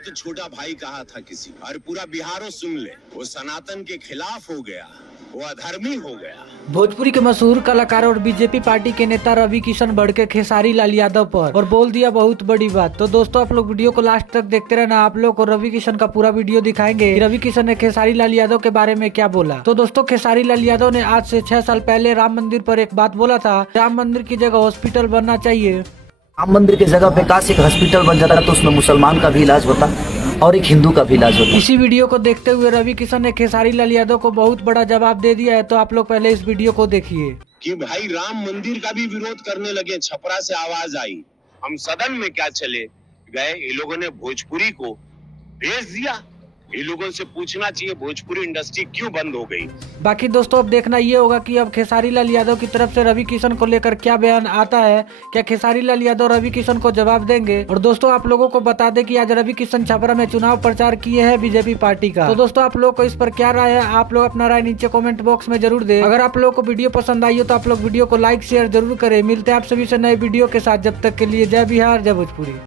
तो छोटा भाई कहा था किसी, और पूरा बिहारो सुन ले, वो सनातन के खिलाफ हो गया, वो अधर्मी हो गया। भोजपुरी के मशहूर कलाकार और बीजेपी पार्टी के नेता रवि किशन बढ़ के खेसारी लाल यादव पर और बोल दिया बहुत बड़ी बात। तो दोस्तों आप लोग वीडियो को लास्ट तक देखते रहना, आप लोग को रवि किशन का पूरा वीडियो दिखाएंगे कि रवि किशन ने खेसारी लाल यादव के बारे में क्या बोला। तो दोस्तों खेसारी लाल यादव ने आज से 6 साल पहले राम मंदिर पर एक बात बोला था, राम मंदिर की जगह हॉस्पिटल बनना चाहिए। राम मंदिर की जगह पे काश एक हॉस्पिटल बन जाता तो उसमें मुसलमान का भी इलाज होता और एक हिंदू का भी इलाज होता। इसी वीडियो को देखते हुए रवि किशन ने खेसारी लाल यादव को बहुत बड़ा जवाब दे दिया है। तो आप लोग पहले इस वीडियो को देखिए कि भाई राम मंदिर का भी विरोध करने लगे, छपरा से आवाज आई, हम सदन में क्या चले गए, ये लोगों ने भोजपुरी को भेज दिया। ये लोगों से पूछना चाहिए भोजपुरी इंडस्ट्री क्यों बंद हो गई। बाकी दोस्तों अब देखना ये होगा कि अब खेसारी लाल यादव की तरफ से रवि किशन को लेकर क्या बयान आता है। क्या खेसारी लाल यादव रवि किशन को जवाब देंगे। और दोस्तों आप लोगों को बता दें कि आज रवि किशन छपरा में चुनाव प्रचार किए हैं बीजेपी पार्टी का। तो दोस्तों आप लोग को इस पर क्या राय है, आप लोग अपना राय नीचे कॉमेंट बॉक्स में जरूर दें। अगर आप लोग को वीडियो पसंद आई हो तो आप लोग वीडियो को लाइक शेयर जरूर करें। मिलते हैं आप सभी से नए वीडियो के साथ, जब तक के लिए जय बिहार जय भोजपुरी।